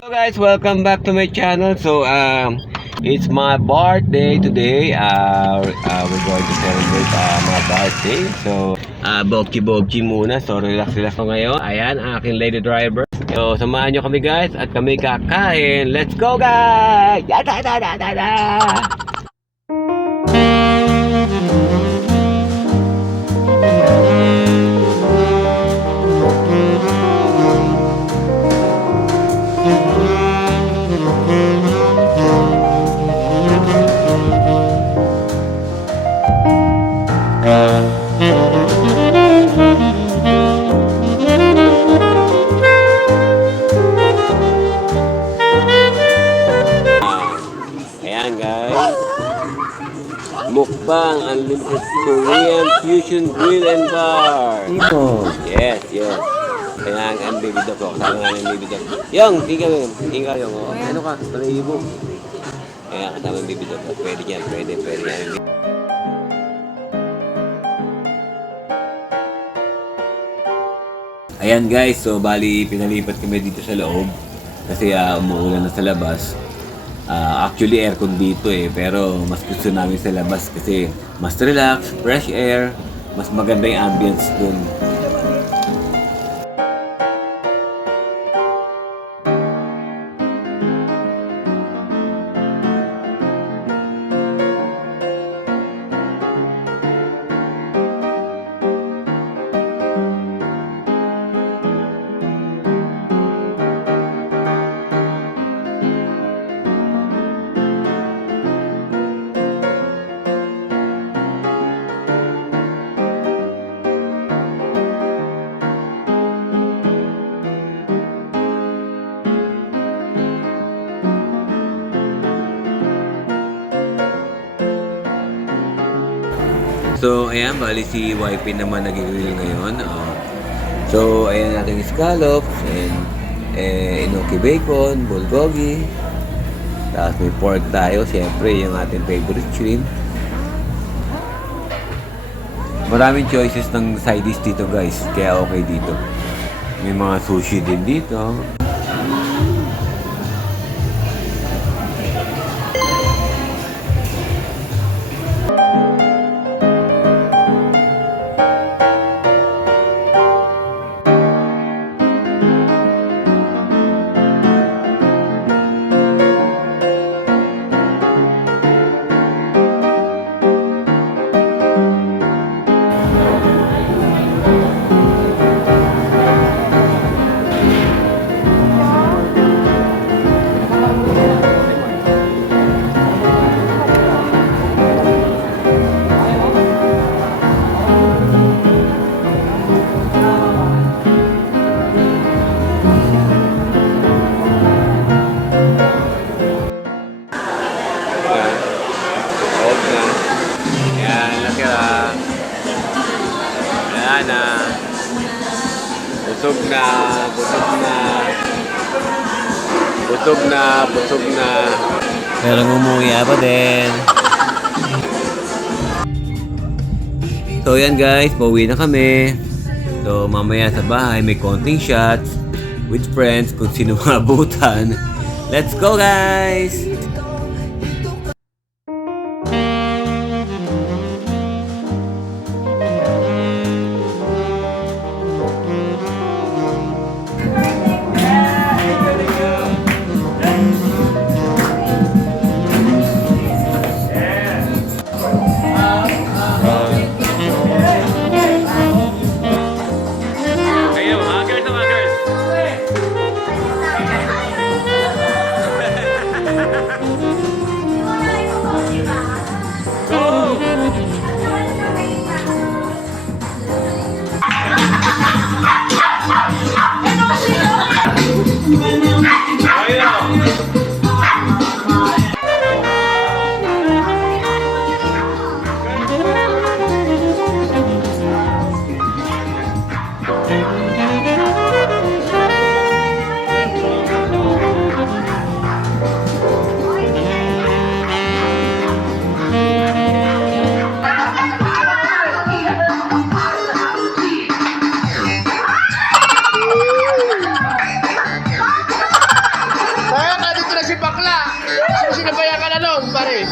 Hello guys, welcome back to my channel. It's my birthday today. We're going to celebrate my birthday. Bokji muna. So, relax ko ngayon. Ayan, ang aking lady driver. So, samahan nyo kami guys at kami kakain. Let's go guys! Yada, da, da, da, da. Ayan guys, mukbang unlimited Korean fusion grill and bar. Yes. Ayan, ang baby dog ko. Kasama nga ng baby dog. Yung, tingka yung. Oh. Ano ka? Palayibo. Ayan, kasama ng baby dog. Pwede yan. Ayan guys, so bali pinalipat kami dito sa loob kasi umuulan na sa labas. Actually aircon dito pero mas gusto namin sa labas kasi mas relax, fresh air, mas maganda yung ambience dun. So, ayan, bali si YP naman nag-grill ngayon. So, ayan natin yung scallops, and inoki bacon, bulgogi. Tapos may pork tayo, siyempre, yung ating favorite shrimp. Maraming choices ng side dish dito guys, kaya okay dito. May mga sushi din dito. Busog na. Pero ngumuya pa din. So yan guys, pauwi na kami. So mamaya sa bahay may konting shots with friends kung sino maabutan. Let's go guys! pa rin.